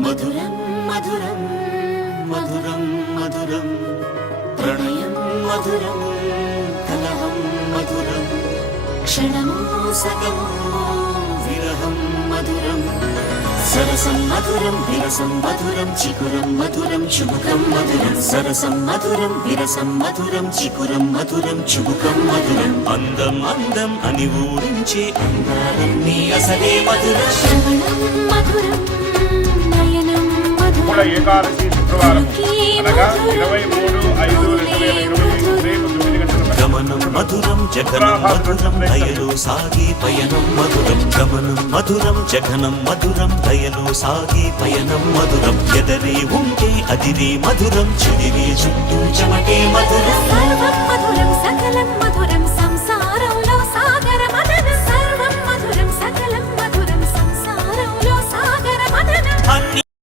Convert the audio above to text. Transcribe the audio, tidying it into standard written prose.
మధురం మధురం మధురం మధురం ప్రణయం మధురం కలహం మధురం క్షణము సగము విరహం మధురం సరసం మధురం విరసం మధురం చికురం మధురం చుబుకం మధురం సరసం మధురం విరసం మధురం చికురం మధురం చుబుకం మధురం అందం అందం అని ఊరించే అందాలన్నీ అసలే మధురం శ్రవణం మధురం నయనం మధురం ఏకాదశి శుక్రవారం అనగా 23/5/2023 రేపు 9 గంటల గమనం మధురం జగనం మధురం దయలో సాగి పయనం మధురం గమనం మధురం జగనం మధురం దయలో సాగి పయనం మధురం ఎదరి ఉంటే అదిరి మధురం చెదిరి చుట్టూ చెమటే మధురం సర్వం మధురం సకలం మధురం